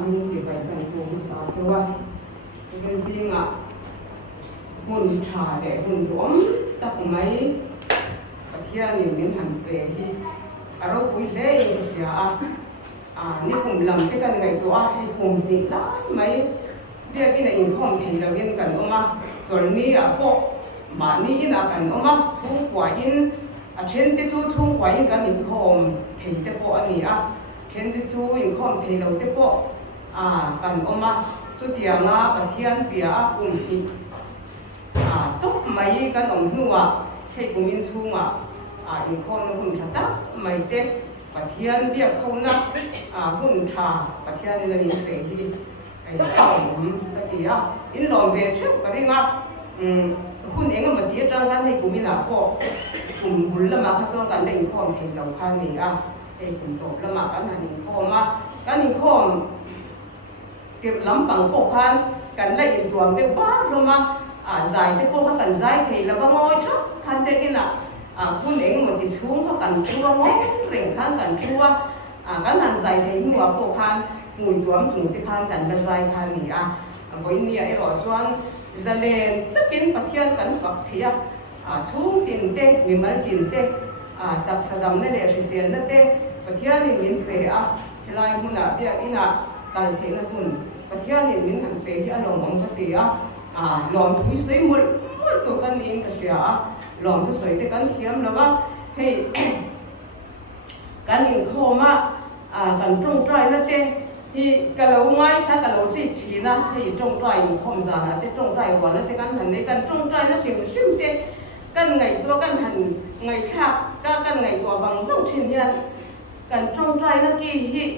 mình chỉ phải cần cùng sao choว่าcái gì màหุ่นชาđểหุ่นรวมตักไม่ประเทศนี้มันหันไปที่เราคุยเล่นเสียนี่ผมลำที่กันไงตัวให้ผมจริงล้านไหมเรียกอินอินคอมที่เราเรียนกันออกมาส่วนนี้พวกมานี่อินกันออกมาช่วงกว่าอินเช่นที่ช่วงกว่าอินกันอินคอมที่เตปอันนี้เช่นที่ช่วงอินคอมที่เราเตปกันออกมาสุดที่มาประเทศเปียกลุ่มที่ตุ๊กไม่กันอมนัวให้กุมินซูงอินคอมหุ่นชาตาไม่เตะประเทศเบียกเขานะหุ่นชาประเทศนี้เราอินเปที่ไอ้ผมก็ตีอินลองเวชก็เรียกว่าหุ่นเองก็มาตีจังกันให้กุมินพอกลุ่มหุ่นละมาขจรกันเล่นคอมเทเราพันนี่ให้กลุ่มโตละมากันหันอินคอมกันอินคอมเก็บลำปังปกคันกันเล่นอินตัวเดียวบ้าลงมาgiải thì cô các cần giải thì là bao ngôi trước khăn thế kia nè phun ấy một tí xuống các cần chua ngó rỉnh khăn cần chua các hàn giải thì mua cô khăn mùi tuấm dùng thì khăn cần là giải khăn nỉ với nia ấy rồi choan giờ lên tất kiến bát thiên cần phật thì xuống tiền tê mình mới tiền tê tập sa đam này để xem nó tê bát thiên thì mình về thì lại hun bây giờ cần thế là hun bát thiên thì mình hẳn về thì lòng mong cái gì lòm túi sấy một tổ căn in cái gì lòm túi sấy thì căn thiam là ba hay căn in khom căn trồng trái nó thế thì cái lẩu ngayถ้าcái lẩu chỉ na thì trồng trái khom già na thì trồng trái quả nó thì căn hành này căn trồng trái nó xỉu xỉu thế căn ngày tua căn hành ngày khác căn ngày tua bằng vong trên hiện căn trồng trái nó kỳ hi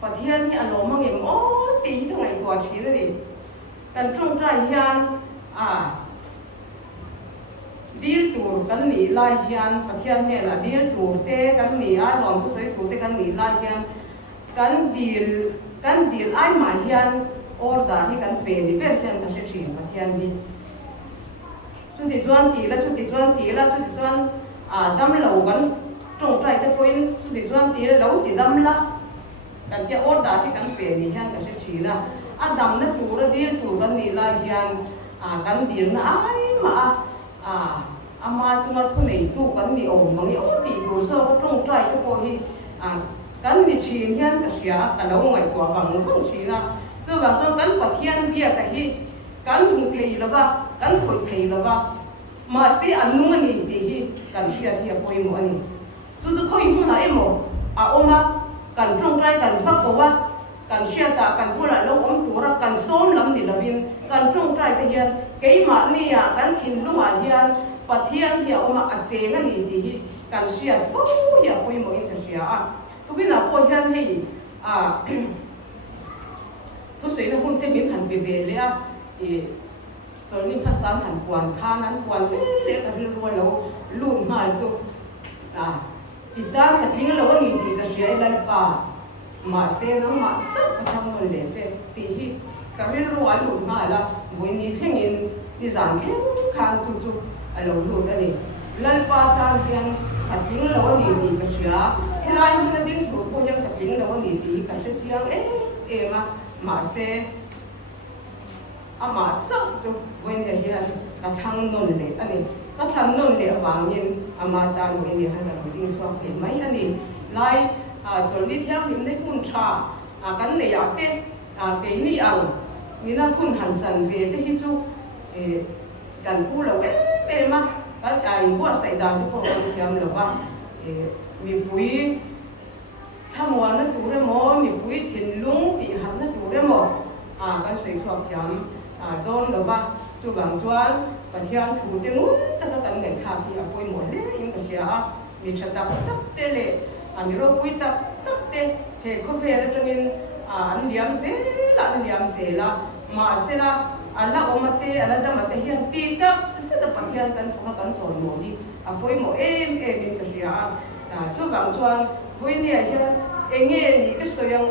và thiên thì lòm mang em tí cái ngày tua chỉ nó điกันตรงใจเฮียนดีลตูร์กันหนีลายเฮียนประเทศเมียนดีลตูร์เตกันหนีหลอมผู้สวยตูร์เตกันหนีลายเฮียนกันดีลไอ้หมาเฮียนออร์ดาที่กันเป็นนี่เป็นเฮียนกันเสียชีประเทศนี้สุดที่จวนตีละสุดที่จวนดำเหลากันตรงใจแต่พอยสุดที่จวนตีละเหลาตีดำละกันที่ออร์ดาที่กันเป็นนี่เฮียนกันเสียชีนะดำนั่นตัวดีลตัวกันนี่ลายเฮียนกันดีลนะมาจุมาทุนไอ้ตัวกันนี่โอ้มังยี่ตีตัวโซ่ก็ตรงใจก็พอที่กันนี่ชีนเฮียนก็เสียกันเราไงตัวฝั่งชีนะส่วนบางส่วนกันประเทศเบียกันที่กันหุ่นเทยแล้วว่ากันหุ่นเทยแล้วว่ามาสิอันนู้นนี่ที่กันเสียที่พอยมัวนี่ส่วนเขาอยู่ไหนมั้งโอมากันตรงใจกันฟักตัวว่ากันเชื่อตากันพูดละลูกตัวรักกันซ้อมลำดิลวินกันตรงใจแต่เฮียนเกี่ยมานี่กันถิ่นลุมาเฮียนปะเทียนเฮียออกมาอัดเจงันนี่ที่กันเชื่อฟูเฮียปุยโมอินกันเชื่อทุกทีน่ะพอเฮียนให้ทุกสิ่งที่คุณเทมินหันไปเวเลยส่วนนี้ภาษาหันปวนข้านั้นปวนเล็กกันรัวแล้วลุ่มมาจุอีด้านกับทิ้งแล้วว่านี่ที่กันเชื่อไอ้ลันป่ามาเสนมาสักทำมันเลยเสตีที่กับเรื่องรัวหลุดมาละวันนี้เข่งอินดิฉันเข่งข้างจุเราหลุดอันนี้ลัลปาตานเทียนขัดทิ้งแล้ววันนี้ดีกับเชื่อเฮ้ยมันดิ้งถูกพวกยังขัดทิ้งแล้ววันนี้ดีกับเชื่อมาเสมาสักจุวันนี้เฮียกับทางนนเลยอันนี้ก็ทางนนเลยวางยินมาตานวันนี้ให้เราดิ้งสว่างเห็นไหมอันนี้ไล่จนนี่เที่ยวหิมได้คุณชากันเลยอยากเต้เกี่ยนี่มีน่าคุณหันสันเวทที่จูกันพูดแล้วมาก็พวกใส่ดาวที่พวกเราเที่ยวหรือว่ามีปุ๋ยถ้ามัวนั่นตัวเรื่องมีปุ๋ยถิ่นลุงตีหันนั่นตัวเรื่องกันใส่สวมเที่ยวโดนหรือว่าจูบางส่วนประเทศถูกเต็งแต่ก็กันเงินขาดที่ปุ๋ยหมดเลยยิ่งก็เสียมีชะตาตักเตะมีโรคปุยตักเตะเฮคุเฟรจังอินอันเลียมเสละมาเสละอันละอมาเตะอันละดำมาเตะเฮียนตีตักเสด็จปะเทียนกันฟังกันสอนโมดีปุยโมมินก็เสียช่วงบางส่วนปุยเนี่ยเฮียนนี่ก็สวยง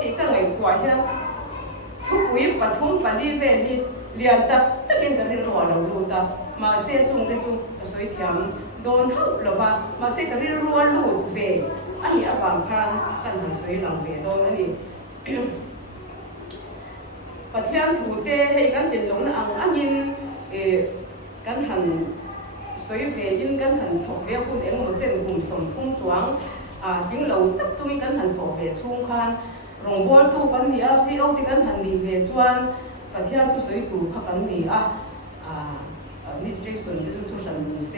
ตีตักไงกว่าเฮียนทุกปุยปะทุ่มปะลีเวลีเลียนตักกินกันเรื่องเราลูตามาเสจุงก็สวยเทียมโดนเท่าหรือว่ามาเสกเรียนรัวลูดเวอันนี้ฟังทางกันหันสวยหลังเวโดนอันนี้ ประเทศถูเตให้กันเป็นหลงอังอังินกันหันสวยเวยินกันหันถกเวคุณเองหมดเจ้าหุ่มสมทุ่งสวงยิ่งเราตักจุยกันหันถกเวชุ่งคันรองบอลตู้กันนี่ซีโอที่กันหันนี่เวจวนประเทศทุสวยถูพักกันนี่มิสเตอร์ส่วนจะทุสันนี่เส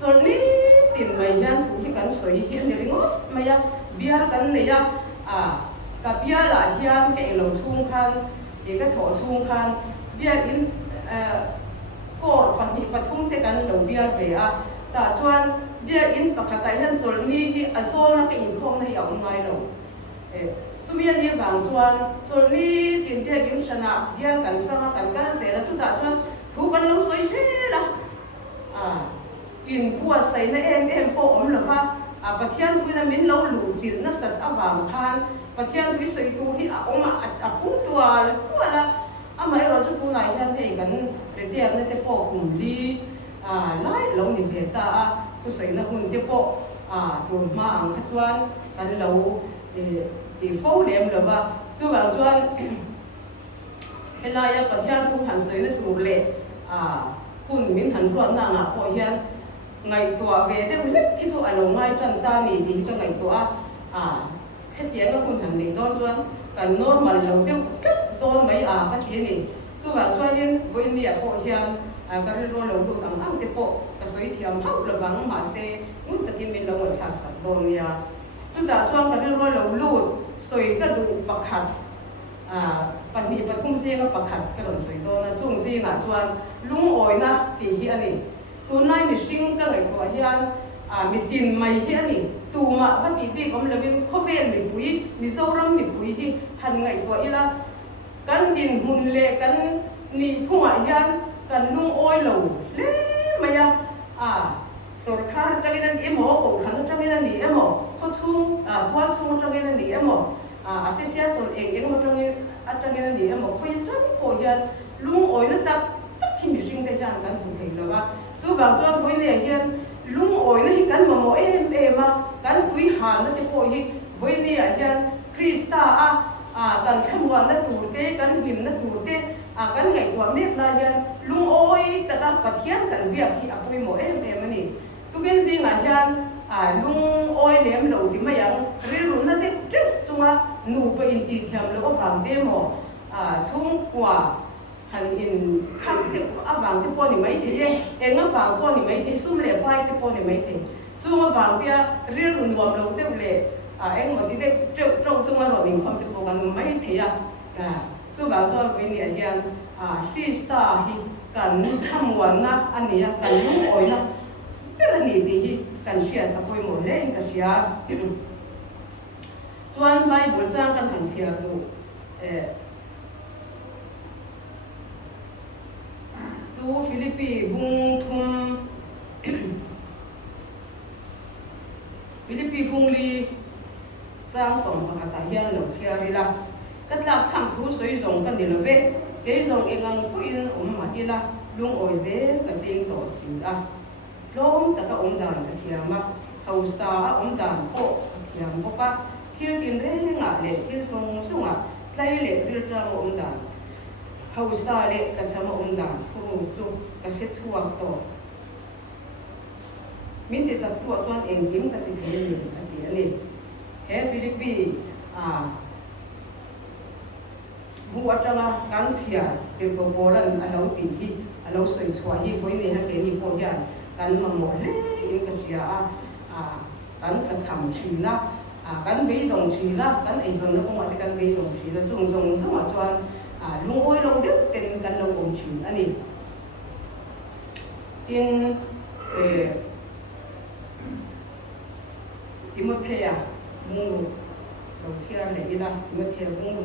จนนี้ติดไม่ยันถูที่กันสวยเฮียนเรื่องไม่ยักเบียร์กันเนี่ยกับเบียร์ละเฮียนเก่งเราชุ่งคันเอกถอชุ่งคันเบียร์อินก็ปฏิปทุมเตกันเราเบียร์เวียแต่ชวนเบียร์อินปกติยันจนนี้ที่อโซนักอินคงในอย่างน้อยเราสุเบียร์นี่บางชวนจนนี้ติดเบียร์อินชนะเบียร์กันฟังกันกันเสียแล้วสุดท้ายชวนถูกกันลงสวยเสียละอินกัวใส่ในโปอมหรือว่าประเทศทุยนั้นมินเราหลุดจิตนัสต์บางคันประเทศทุยสวยตัวที่พุ่งตัวละไม่เราจะตัวไหนยันเองกันเรื่องนั้นเตปอกลุ่มดีไล่เราหนีเหตุทุสวยนะคุณเตปอกตัวมาอังคัจวันกันเราตีโฟเลี้ยมหรือว่าส่วนบางส่วนเวลาอย่างประเทศทุกหันสวยนะตัวเละคุณมินหันรวนนางพอเห็นไงตัวเวเดอร์เล็กที่สุดอารมณ์ไงจันตานี่ดีก็ไงตัวแค่เดียวก็คุณหันในโดนส่วนกันนอร์มันเราเดียวก็โดนไม่ก็ทีนี้ส่วนบางส่วนยังวันนี้พอเห็นก็เรื่องเราดูอังเตปก็สวยเทียมเขาระวังมาเสนุ่นตะกี้มินเราไม่ชัดสักโดนเนี่ยส่วนแต่ช่วงก็เรื่องเราลูดสวยก็ดูประคัดปัจจุบันทุ่งเสียก็ประคัดก็เราสวยโดนนะช่วงเสียงส่วนลุงอ้อยนะตีเฮียนี่ตัวนั้นมีสิ่งก็ไงตัวเฮียมีดินไม่เฮียนี่ตัวมาวัดที่พี่ก็มันเป็นข้าวเฟรนมีปุ๋ยมีโซรัมมีปุ๋ยที่หันไงตัวอีละกันดินหุ่นเละกันนี่ทุ่งเฮียกันลุงอ้อยเหล่าเละไม่ยาสุรคาจังงี้นั่นเอ็มหมอกขันจังงี้นั่นนี่เอ็มหมอเขาชุ่มพอชุ่มจังงี้นั่นนี่เอ็มหมออาเซียส่วนเองมาจังงี้จังงี้นั่นนี่เอ็มหมอเขายังจังพอเฮียลุงอ้อยนั่นตักที่มีสิ่งที่ยันกันหุ่นเทแล้วว่าส่วนบางส่วนคนเนี่ยเฮียลุงอ้อยนั่นกันมาโมมากันตุยหานนั่นที่พอเฮียคนเนี่ยเฮียคริสตากันขมวนนั่นตูเตกันบิมนั่นตูเตกันไงตัวเมฆลายันลุงอ้อยแต่กันปะเทียนกันเบียบที่อาปุยโมมันนี่ทุกคนสิ่งอ่ะยันลุงอ้อยเลี้ยมเราที่ไม่ยังเรื่องนั้นเด็กจุ๊บจังว่าหนูไปอินทีเทียมแล้วก็ฟังเดโมช่วงกว่าหันอินขั้นที่ฟังที่พอนี่ไม่ทีเองก็ฟังพอนี่ไม่ทีซุ่มเลี้ยไปที่พอนี่ไม่ทีช่วงฟังที่เรื่องรวมเราเด็กเลยเองหมดที่เด็กจุ๊บจังว่าเรามีความที่พอกันไม่ทีส่วนบางส่วนคนเนี่ยยังฟีสตาร์ที่กันทำวันนะอันนี้กันลุงอ้อยนะเป็นอันนี้ที่กันเชียร์ตะโกนหมดเลยกันเชียร์ส่วนไบเบิลสร้างกันหันเชียร์ดูสู่ฟิลิปปินส์บุ้งทุ่มฟิลิปปินส์บุ้งลีสร้างสองปากตาเฮียนหลงเชียร์ลีละก็หลักช่างทุสวยส่งกันเดี๋ยวเว้เกยส่งเองกันผู้อินมาที่ละลุงอ้อยเจ้ก็เจียงต่อสิล้มแต่ก็ด่านกระเทียมมาเฮาสาด่านโปกระเทียมพวกว่าที่ดินเร่งเละที่ส่งใกล้เละเรื่องด่านเฮาสาเละกระชำด่านผู้จุกกระเฮ็ดชัวต่อมินติจัดตัวส่วนเองยิ้มกันที่ที่นี่กันที่อันนี้เฮฟิลิปปินส์หัวจังการเสียเดี๋ยวก็โบราณเราตีที่เราสวยสวยที่คนนี้ฮะเกนี่พอยันกันมาหมดเลยอินก็เสียกันกระชำชีนะกันไม่ต้องชีนะกันไอ้ส่วนนั้นก็ว่าแต่กันไม่ต้องชีนะส่งสมัครชวนลุงอ้อยเราเด็กเต็มกันเราอมชีอันนี้อินทิโมเธียมุงเราเชื่อเลยนะทิโมเธียมุง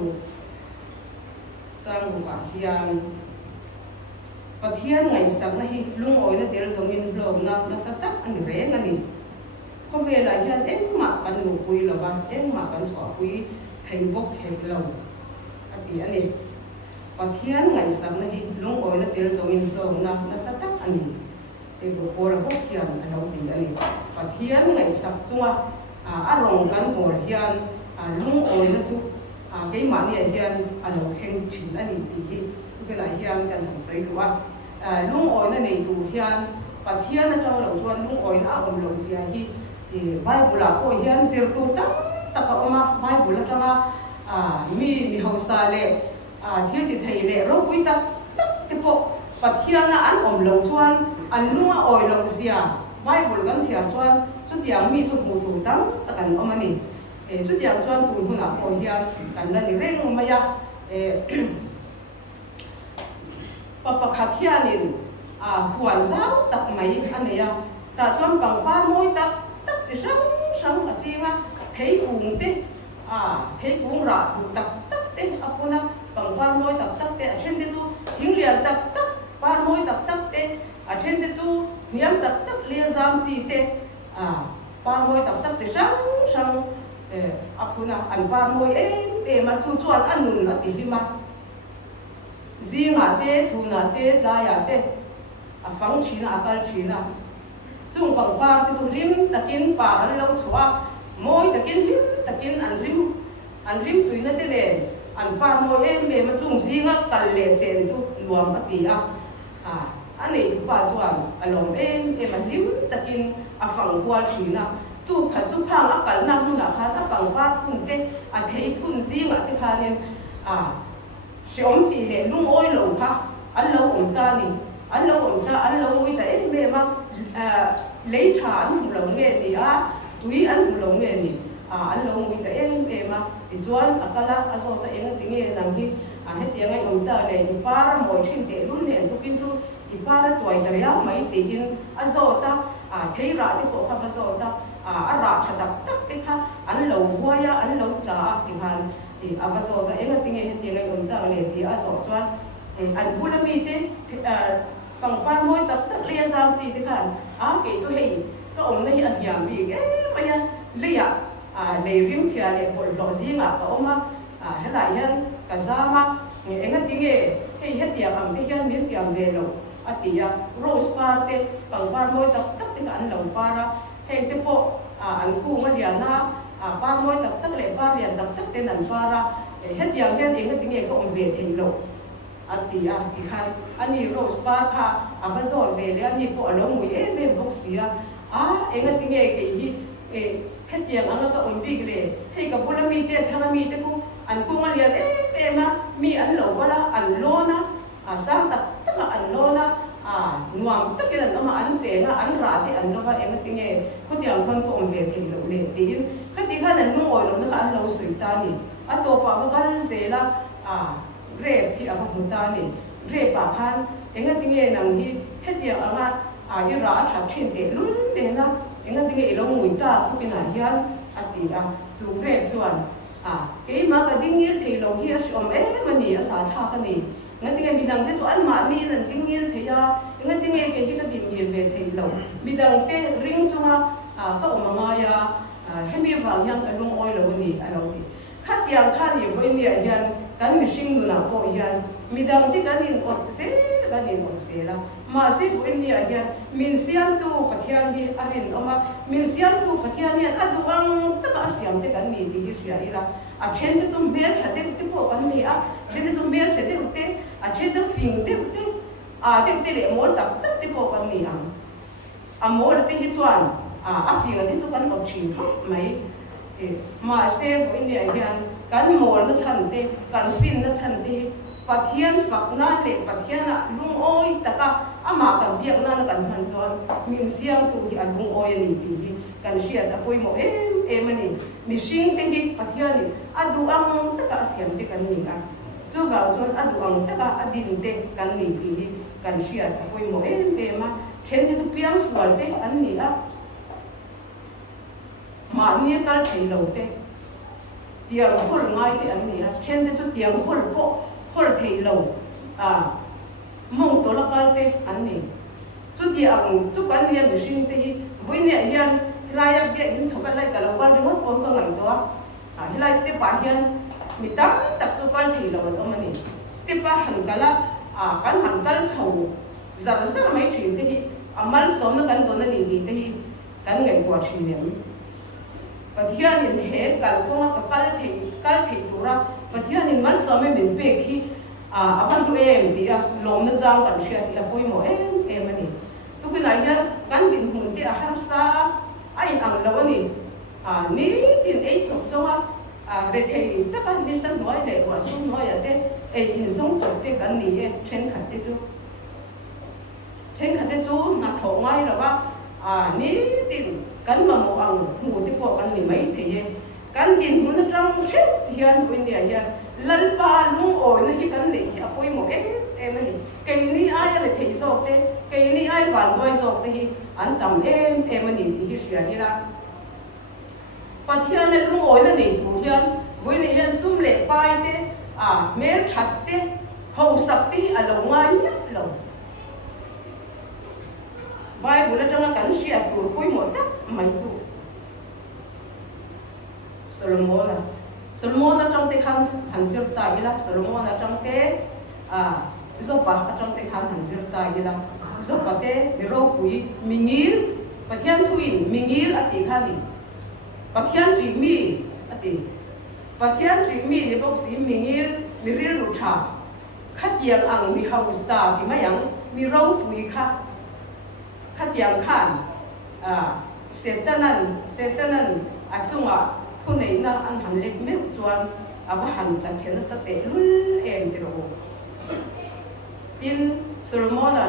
สร้างบุกอาเทียนประเทศไงสักนะฮิลุงอ้อยนั่นเดี๋ยวเรามินบล็อกนะสักตักอันนี้เร่งอันนี้เขาเวลาที่เอ็งมากันหนูปุยหรอวะเอ็งมากันสอบปุยไทยบกเฮกเราอันนี้ประเทศไงสักนะฮิลุงอ้อยนั่นเดี๋ยวเรามินบล็อกนะสักตักอันนี้เด็กโบราณบกเทียนอันเราตีอันนี้ประเทศไงสักจังว่าอารมณ์กันโบราณลุงอ้อยนั่นจุ cái mà này hiện anh đầu thêm chuyện anh đi cái này hiện cần sấy tụ lung oi na nei tu hian pathian na tang lo chuan lung oi na om lo sia hi bible la ko hian sir tu ta ka oma bible la tanga mi hausa le thil ti thei le ro pui ta te po pathian na an om lo chuan an lunga oi lo sia bible kan sia chuan chu tiang mi chu mu tu tang ta kan oma ni chu tiang chuan tu huna ko hian kan la ni reng ma ya papa khat hianin khuan zau tak mai ania ta chuan pangpar moi tak chi sang a chinga thei kung te thei kung ra tu tak te apuna pangpar moi tak te a then te chu thinglian tak par moi tak te a then te chu niam tak le zam chi te par moi tak chi sang apuna an par moi ma chu chuan anun a ti hima zinga te chuna te laya te phang china akal china chung pangpar te chu lim takin paran lo chua moi takin lim takin an rim tuina te le an par moi me ma chung zinga kal le chen chu luam ati anei tu pa chuan alom man lim takin phang kwal china tu kha chu phang akal na huna kha ta pangpar kun te a thei phun zinga te khanin si om ti le lung oi lo kha an lo om ta ni an lo oi ta me ma lấy thả an lo nge ni tui an lo nge ni an lo oi ta me ma ti chuan akala azo ta enga tinge nang hi he tianga om ta le ni par moi thin te lun len tu kin chu i par choi ta ya mai ti in azo ta thei ra te ko kha fa zo ta ra tha tak te kha an lo voya an lo ta ti han avazo ta enga tinge he tianga om ta le ti azo chuan an bulami te pangpar moi tak le zam chi te khan ke chu hei ka om nei an hiam bi maya le ya le rim chia le pol lo zinga ka oma hela yan ka zama enga tinge hei he tia ang te hian min siam ve lo atia rose parte pangpar moi tak te ka an lo para hei te po an ku ma dia na par moi tak le par rian tak te nan para he tia hian enga tinge ka om ve thei lo atia ti khan ani rose par kha avazo ve le ani po lo mui me box dia enga tinge ke hi he tiang anga ka om big le he ka bulami te thanga mi te ku an ku ma lian ma mi an lo wala an lo na sang tak an lo na nuam tak ke an ma an chenga an ra te an lo ba enga tinge ku tiang khon ko om ve thei lo le tin ka ti khan an nu oi lo na an lo sui ta ni ato pa va kal se la rep hi ava muta ni rep pa khan enga tinge nang hi he tiang anga i ra tha thin te lun le na enga tinge ilo ngui ta ku pina hian ati chu rep chuan ke ma ka dingir thei lo hi om mani asa tha ka ni nga tinge midang te chu an ma ni nan dingir theya enga tinge ke hi ka din lir ve thei lo midang te ring chunga ka omanga ya hemi wang yang ka lung oi lo ni alo ti khatiang khan hi voi ni hian kan mi sing nu na ko hian midang ti kan in ot se la ma se vo ni hian min siam tu pathian hi arin oma min siam tu pathian hi aduang taka siam te kan ni ti hi ria ira then te chum mel thate te po kan ni then te chum mel chete utte then te fing te utte te le mol tak te po kan ni mol te hi chuan fing te chu kan op thin mai ma se vo ni hian kan mol na chan te kan fin na chan te pathian fakna le pathian lung oi taka ama kan biak na kan han zon min siang tu hi lung oi ni ti hi kan sia ta poi mo ani mi sing te hi pathian ni adu ang taka siam te kan ni ka chu wa chon adu ang taka adin te kan ni ti hi kan sia ta poi mo ma then te piang swal te an ni ma ni kal thei lo te tiang hol ngai te an ni then te chu tiang hol po hol thei lo mong to la kal te an ni chu tiang chu kan ni mi sing te hi voi ne hian laya be in choka lai ka lo kal remote pom ka ngai to hilai step pa hian mi tam tak chu kal thei lo lo mani step pa han kala kan han kal chho zar mai thin te hi amal som na kan to na ni te hi kan ngai kwa thin ne pathian in he kal ko ka kal thei tura pathian in mal so me min pe khi avan lu em ti a lom na jang kan shia ti a poi mo em ani tu ku na ya kan din hun ti a har sa a in ang lo ani ni tin ei so so a re thei ta kan ni san noi le wa su noi ya te ei in song so te kan ni e chen khat te chu na tho ngai lo wa ni tin kan ma mo ang mu ti po kan ni mai thei e kan din hun na trang che hian hu ni ya lal pa lung oi na hi kan ni a poi mo em ani kai ni ai re thei so te kai ni ai van thoi so te hi an tam em ani ti hi ria hi la pathian na lung oi na ni tu hian voi ni hian sum le pai te mer that te ho sak ti a lo ngai nya lo Bible atanga kan sia tur poi mo ta mai chu Solomon atang te khan hansir ta ila Solomon atang te zopa atang te khan hansir ta ila zopa te ro pui mingir pathian thuin mingir ati khani pathian ri mi ati pathian ri mi ni bok si mingir miril ru tha khat yang ang mi hausta ti mayang mi ro pui kha khát yang khan setanan achunga thunei na an han lek me chuan ava han ta chena sa te lul em te ro in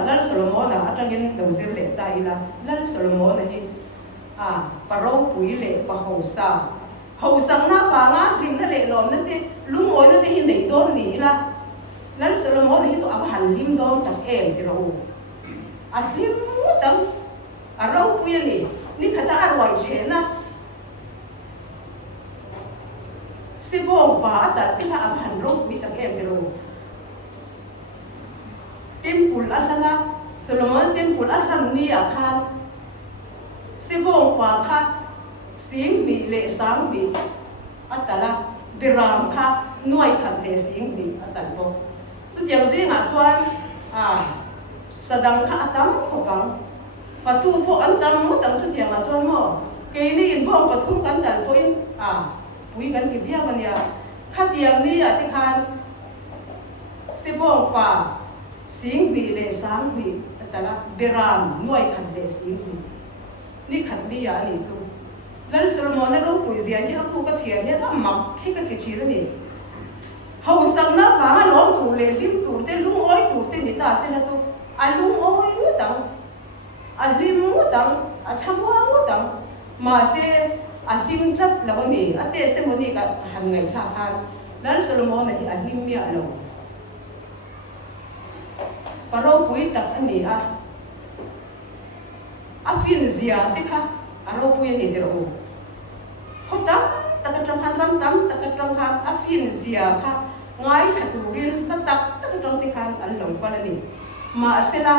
lal Solomon atangin dozir le ta ila lal Solomon hi paro pui le pa housang na pa nga lim na le lom na te lung oi na te hi nei don ni la lal Solomon hi so ava han lim don tak em te ro lim mutam arau puya ni kata arwai chena sibong pa atar tika abhan ro mi tak em te ro temple alanga Solomon temple alam ni akhan sibong pa kha sing mi le sang mi atala diram kha nuai khat le sing mi atal bo su tiang zinga chuan sadang kha atam khopang fatu po antam mo tang su tiang la chuan mo ke ni in bong pathum kan dal po in pui kan ti bia ban ya kha tiang ni ati khan sibong pa sing bi le sang bi atala diram nuai khat le sing mi ni khat ni ya ni chu lal Solomon ro pui zia ni apu ka chia ni mak khi ka ti thira ni hausang na fa nga lom tu le lim tu te lung oi tu te ni ta se na chu alung oi ngutang alim ngutang athamwa ngutang ma se alim tat lawani ate se moni ka han ngai tha khan lal Solomon hi alim mi alo paro pui tak ani afin zia te kha aro pui ni te ro khota takatang khan ram tam takatang khan afin zia kha ngai thaturil patak takatang te khan an long kwa ni ma asela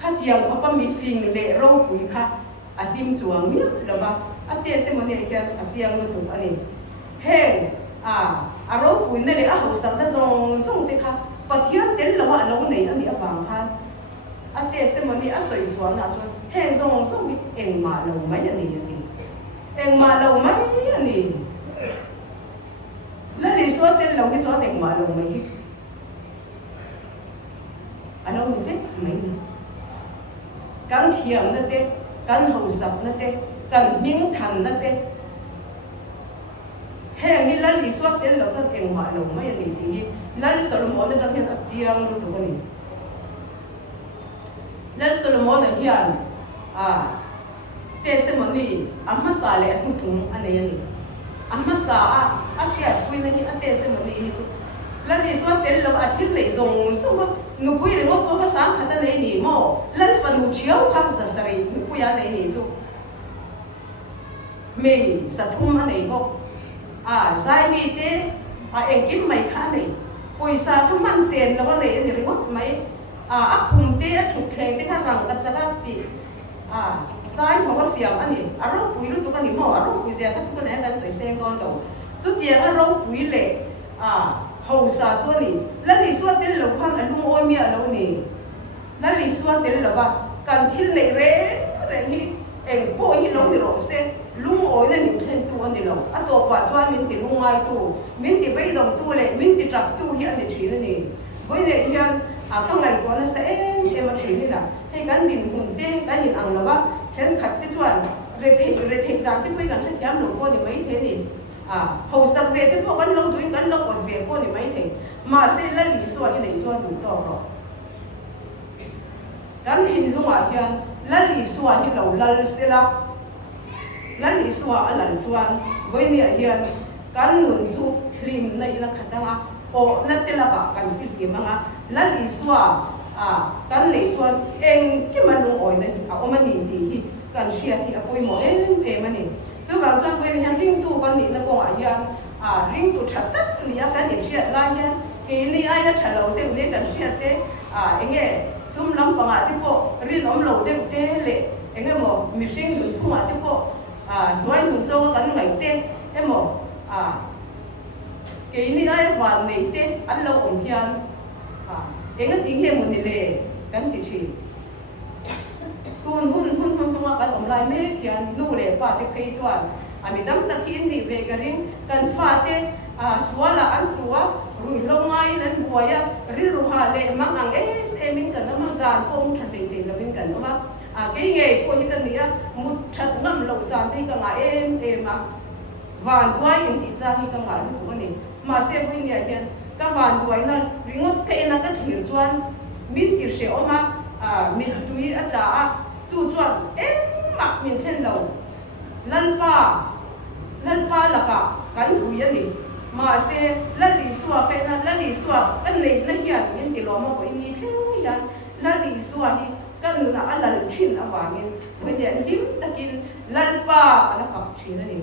khatiang khopa mi fing le ro pui kha alim chuang mi lova a testimony hian achiang lu tu ani heng aro pui ne le a hosang da zong te kha pathian tel lawa lo nei ani awang kha a testimony a soi chuan na chuan heng zong mi eng ma lo mai ani ati eng ma lo mai ani la li so tel lo hi so eng ma lo mai ano ni fe mai ni kan thiam na te kan hosap na te kan ming than na te heng ni la li so tel lo chuan eng ma lo mai ani ti lal Solomon na tang hian a chiang lu tu ani lal Solomon hian testimony amma sa le hutung ane ani amma sa a fiat pui na hi a testimony hi chu lal li so tel lo a thil le zong so nu pui ring op ko sa khata nei ni mo lal fanu chiao kha za sari nu pui ya nei ni chu me sathum anei bo zai mi te engkim mai kha nei poisa thaman sen lo le ni ringot mai a khum te a thuk thei te kha rang ka chaga ti sai mo ka siam ani aro pui lu tu ka ni mo aro pui zia ka tu ka ne kan soi seng don lo chu tia aro pui le ho sa chu ni la li suat tel lo khan alung oi mi alo ni la li suat tel lo ba kan thil nei re ni eng po hi lo ni ro se lung oi na min thlen tu ani lo a to pa chuan min ti lungai tu min ti bei dong tu le min ti trak tu hi ani thin ani voi le hian a ka ngai tu na sa em a thin ni la hei kan din hun te kan in ang lawa thlen khat te chuan re thei da te mai kan thlen thiam lo ko ni mai the ni ho sak ve te po kan lo tu kan lo ot ve ko ni mai the ma se la li so hi nei chuan du to ro kan thin lunga hian la li so hi lo lal se la lan iswa alan chuan voini a hian kan nun chu hlim na ina khatanga o na telaka kan fil ki manga lan iswa kan nei chuan eng ki malung oi na a omani ti hi kan hria thi a poimo em ani chu bang chuan voini hian ring tu kan ni na ko a hian ring tu that tak ni a kan ni hria lai hian ke ni ai na thalo te ni kan hria te enge sum lam panga te po rin om lo te te le enge mo mishing dun phuma te po nói hùng sâu cái ngày tết em mò cái này ai vào ngày tết ăn lâu ổn hiền em cái tiếng hiền một nề lệ cái gì chỉ tuôn hun cái ổn lại mấy hiền nu lệ ba thì thấy chuan mình dám ta khi đi về cái riêng cần pha tết xóa là ăn tua rồi lâu ngày lên buổi riêng rồi hà lệ mang ăn em mình cần nó mang giàn không thật tình là mình cần nó mang cái nghề của những cái này một thật ngầm lậu sàn thì cả ngày em mà vàn quay in thị ra thì cả ngày lúc đó này mà xem với nhà hiện các vàn quay là riêng ngót thế là các thiểu chuan mình thì sẽ mà mình tùy ăn là chu chuan em mặc mình trên đầu lăn pa là cả cái vui này mà sẽ lăn đi xua cái này nó hiện mình thì lo mà với như thế hiện lăn đi xua thì kan na alal thin awangin voine lim takin lalpa ala fak thin ani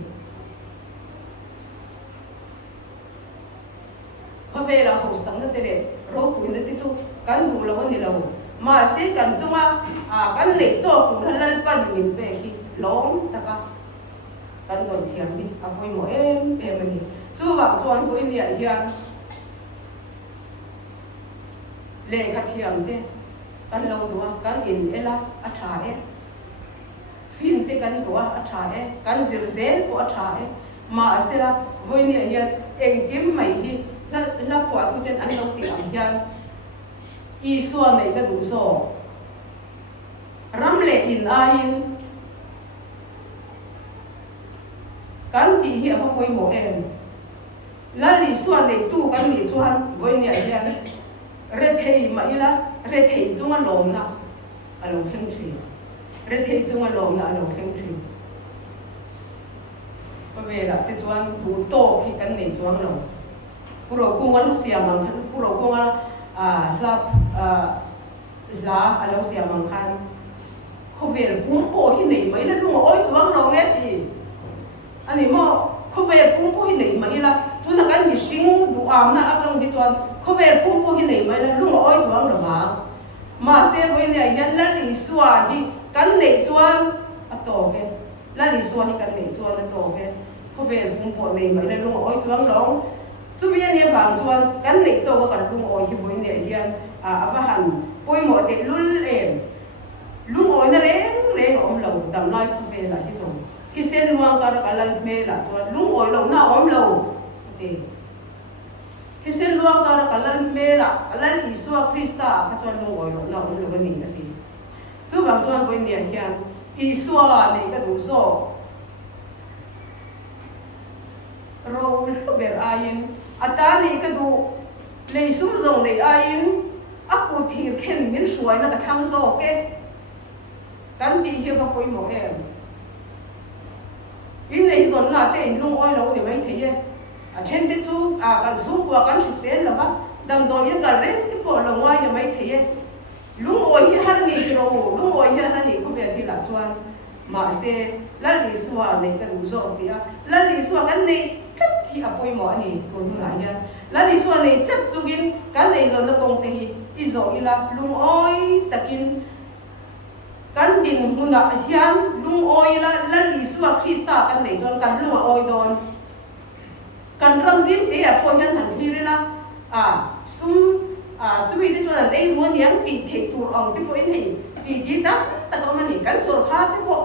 khavela hostang na tere ro kuin na ti chu kan du lo ni lo ma se kan chunga kan le to tu lalpa min pe ki lom taka kan don thiam ni apoi mo em ani chu wa chuan voine a hian le kha thiam te kan lo tua kan in ela atha fin te kan tua atha kan zirzel po atha ma asera voini hian eng kim mai hi la po tu ten an lo ti am hian i so nei ka du so ram le in ain kan ti hi a poi mo em la li so nei tu kan ni chuan voini hian re thei mai la re thei chunga lom na alo kheng thi re thei chunga lom na alo kheng thi pa ve la ti chuan bu to khi kan nei chuang lo puro kungal siam ang khan puro kungal la alo siam ang khan khovel pum po hi nei mai la lu oi chuang lo nge ti ani mo khovel pum po hi nei mai la tu na kan mi sing du am na atong hi chuan khovel pum po hi nei mai la lu oi chuang lo mà xe với này hiện là lý xóa thì cắn nảy chuan tổ cái là lý xóa thì cắn nảy chuan tổ cái có về bung bộ này mấy là lung oi chuan lóng số bây giờ vàng chuan cắn nảy tổ có cắn lung oi thì với này hiện và hẳn bôi một để luôn em lung oi nó rén ôm lầu tầm nói có về là cái số thì xe luang cả là lần mê là chuan lung oi lầu nào ôm lầu thì sen luang ka ra kalan me la kalan Isua Krista ka chuan lu oi lo na um lo ni na ti chu bang chuan voi nia hian Isua nei ka du so ro lu ber ain ata nei ka du lei sum zong nei ain aku thir khen min suai na ka thang zo ke kan ti hi va poi mo em in nei zon na te in lung oi lo ni mai thei trên thế chú cần xuống qua cần phải xem là bác đầm rồi những cái rét tiếp bộ là ngoài nhà máy thấy lúc ngồi như hai người kêu lúc ngồi như hai người có vẻ thì là chuan mà xe lăn đi xóa này cái đủ rồi thì lăn đi xóa cái này tất thì apoi mỏ này còn lại nha lăn đi xóa này tất chú bin cái này rồi nó còn thì ý rồi là lúc oi takin kan din huna hian lung oi la lăn đi xóa Krista cái này rồi kan lung oi don kan ram zim te a pon yan han thiri la sum sumi te so na dei mo niang ti the tur ong te po in hei ti ta ta ko mani kan sur kha te po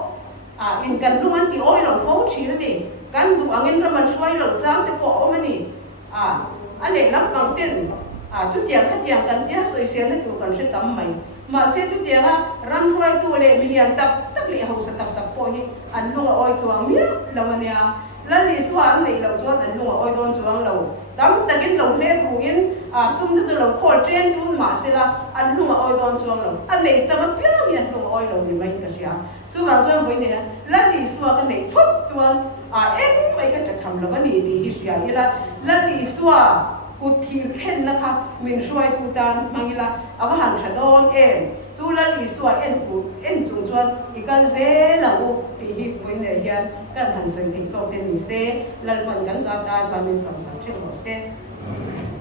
in kan lung an ti oi lo fo thi ni kan du angin raman suai lo chang te po omani ale lam kang ten chu tia khatia kan tia soi se na tu kan se tam mai ma se chu tia ram suai tu le million tak li ho sa tak po hi an lung oi chuang mia lawania lan li suwa an nei lo chuan an lung oi don chuang lo tam takin lo le ruin sum tu lo khol train tu ma se la an lung oi don chuang lo an nei tam pia hi an lung oi lo ni mai ka sia chu wang chuan voi ne lan li suwa ka nei thut chuan em mai ka ta cham lo ni ti hi sia ila lan li suwa ku thil khen na kha min suai tu tan mangila awa han thadon chu lan li suwa en chu chuan ikal ze la u ti hi voi ne hian kan han sai thing to ten ni se lan pan kan sa tan ban min sam sa the ho se